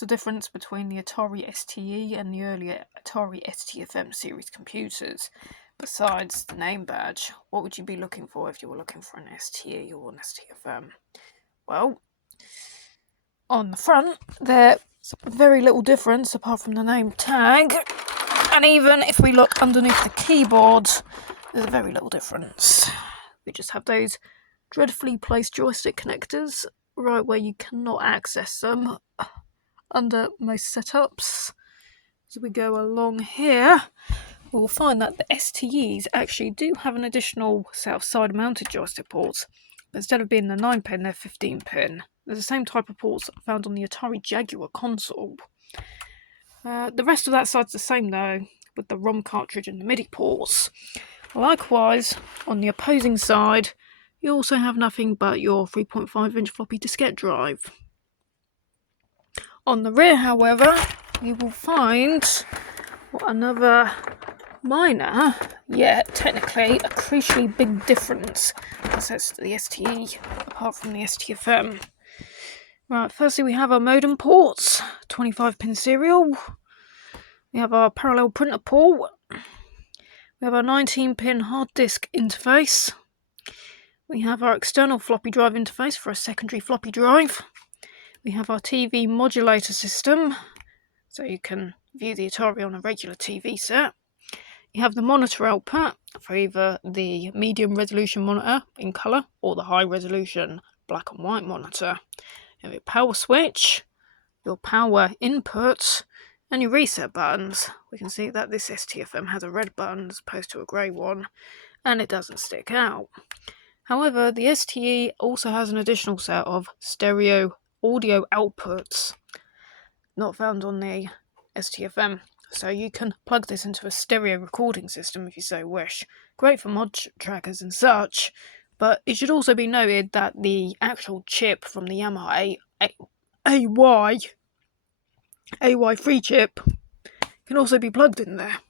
the difference between the Atari STE and the earlier Atari STFM series computers? Besides the name badge, what would you be looking for if you were looking for an STE or an STFM? Well, on the front, there's very little difference apart from the name tag. And even if we look underneath the keyboard, there's very little difference. We just have those dreadfully placed joystick connectors right where you cannot access them under most setups. As we go along here, we'll find that the STEs actually do have an additional set of side-mounted joystick ports. Instead of being the 9-pin, they're 15-pin. They're the same type of ports found on the Atari Jaguar console. The rest of that side's the same though, with the ROM cartridge and the MIDI ports. Likewise, on the opposing side, you also have nothing but your 3.5-inch floppy diskette drive. On the rear, however, you will find another minor, yet technically a crucially big difference as to the STE, apart from the STFM. Right, firstly we have our modem ports, 25-pin serial. We have our parallel printer port. We have our 19-pin hard disk interface. We have our external floppy drive interface for a secondary floppy drive. We have our TV modulator system, so you can view the Atari on a regular TV set. You have the monitor output for either the medium resolution monitor in colour or the high resolution black and white monitor. You have your power switch, your power input, and your reset buttons. We can see that this STFM has a red button as opposed to a grey one, and it doesn't stick out. However, the STE also has an additional set of stereo audio outputs, not found on the STFM. So you can plug this into a stereo recording system if you so wish. Great for mod trackers and such, but it should also be noted that the actual chip from the Yamaha AY3 chip can also be plugged in there.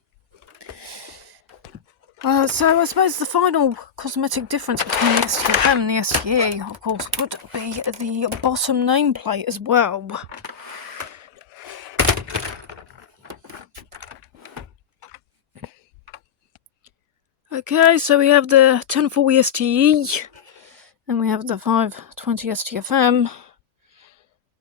So I suppose the final cosmetic difference between the STFM and the STE, of course, would be the bottom nameplate as well. Okay, so we have the 1040 STE, and we have the 520 STFM.